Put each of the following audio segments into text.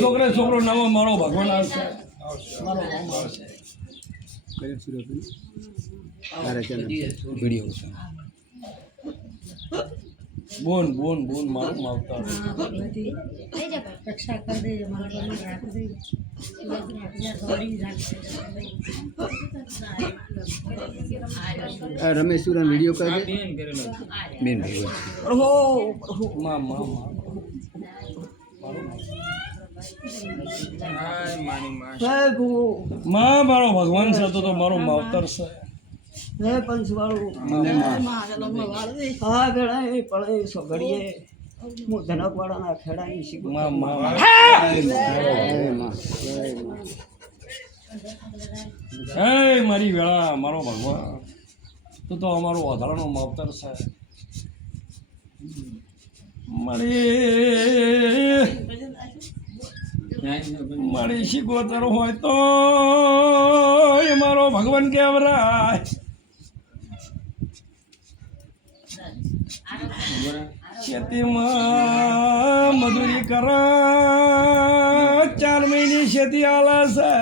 છોકરા છોકરો નવો મારો ભગવાન આવશે. બોન બોન બોન મારું માવતર રક્ષા કરી દેજો મારા રમેશ સુરન વિડીયો કરે બેન માં મારો ભગવાન છે તો મારો માવતર છે. હે પંચવાળું હા ગળા એ પડે સોગડીએ હું ધનકવાળાના ખેડાઈ શીખું હે મારી વેળા મારો ભગવાન તો અમારો વધારાનો માવતર છે. મારી શીખવતર હોય તો એ મારો ભગવાન કેવરાય. ખેતીમાં મજૂરી કર 4 મહિને ખેતી આલે છે.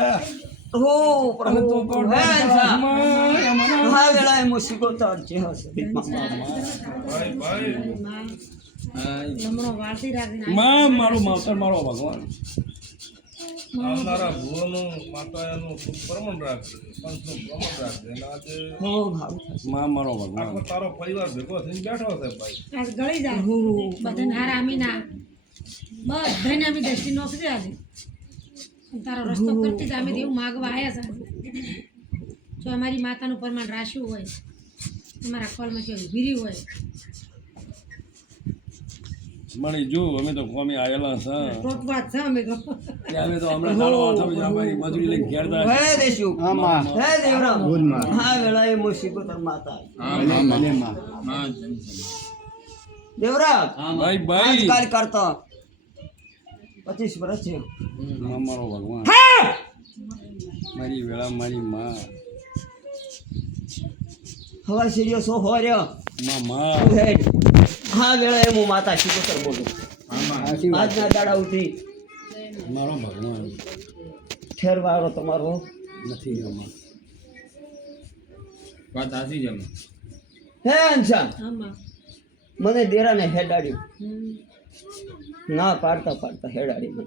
મારું માવતર મારો ભગવાન આવનારા ભુવનું માતાનું પ્રમાણ રાખશે, પંચનું પ્રમાણ રાખશે. અને આજે મારો ભગવાન આખો તારો પરિવાર ભેગો થઈને બેઠો છે ભાઈ. આજ ગળી જાય બધાને હારા અમીના બધાને અમે દ્રષ્ટિ નોખી આજે તારો રસ્તો કરતી જ અમે એવું માગવા આવ્યા છે. જો અમારી માતાનું પ્રમાણ રાખ્યું હોય અમારા કોલમાં કેવું ભીરી હોય મળી જો અમે તો કોમી આવેલા છે. ટોટવાત છે અમે તો અમે તો હમણાં તારો અમારી મજૂરી લઈને ઘેરતા હે દેશુ હે દેવરામ હા વેળા એ મુસીબતર માતા દેવરામ ભાઈ ભાઈ આજકાલ કરતા 25 વર્ષ છે. મારો ભગવાન મારી વેળા મારી માં હવા સીડીઓ સો હો રહ્યો માં હા વેળા એ હું માતા શીખોતર બોલું. આજના દાડા ઉઠી મારો ભગવાન ઠેરવાળો તમારો નથી આમાં વાત સાચી છે. હે અંશા આમાં મને દેરાને હેડાડ્યું ના પાડતા પાડતા હેડાડી મને